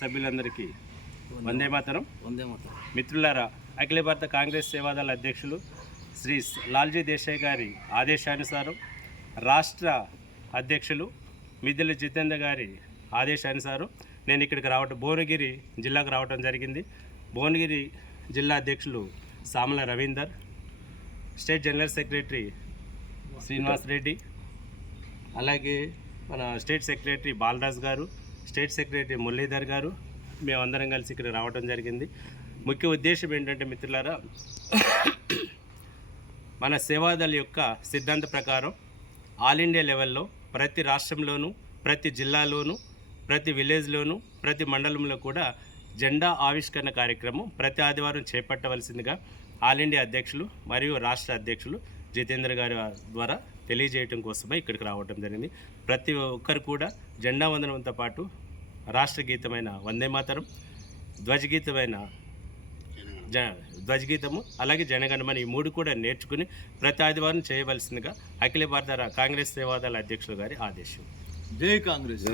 సభ్యులందరికీ వందే మాతరం. మిత్రులారా, అఖిల భారత కాంగ్రెస్ సేవాదళ అధ్యక్షులు శ్రీ లాల్జీ దేశాయ్ గారి ఆదేశానుసారం, రాష్ట్ర అధ్యక్షులు మిద్దెల జితేందర్ గారి ఆదేశానుసారం నేను ఇక్కడికి భువనగిరి జిల్లాకు రావడం జరిగింది. భువనగిరి జిల్లా అధ్యక్షులు Samala Ravinder, state general secretary Srinivas Reddy, అలాగే మన స్టేట్ సెక్రటరీ బాలరాజ్ గారు, స్టేట్ సెక్రటరీ మురళీధర్ గారు, మేమందరం కలిసి ఇక్కడ రావడం జరిగింది. ముఖ్య ఉద్దేశం ఏంటంటే మిత్రులారా, మన సేవాదళ యొక్క సిద్ధాంత ప్రకారం ఆల్ ఇండియా లెవెల్లో ప్రతి రాష్ట్రంలోనూ, ప్రతి జిల్లాలోనూ, ప్రతి విలేజ్లోనూ, ప్రతి మండలంలో కూడా జెండా ఆవిష్కరణ కార్యక్రమం ప్రతి ఆదివారం చేపట్టవలసిందిగా ఆల్ ఇండియా అధ్యక్షులు మరియు రాష్ట్ర అధ్యక్షులు జితేంద్ర గారి ద్వారా తెలియజేయడం కోసమే ఇక్కడికి రావడం జరిగింది. ప్రతి ఒక్కరు కూడా జెండా వందనంతో పాటు రాష్ట్ర గీతమైన వందే మాతరం, ధ్వజగీతము, అలాగే జనగణమన, ఈ మూడు కూడా నేర్చుకుని ప్రతి ఆదివారం చేయవలసిందిగా అఖిల భారత కాంగ్రెస్ సేవాదళ అధ్యక్షులు గారి ఆదేశం. జై కాంగ్రెస్.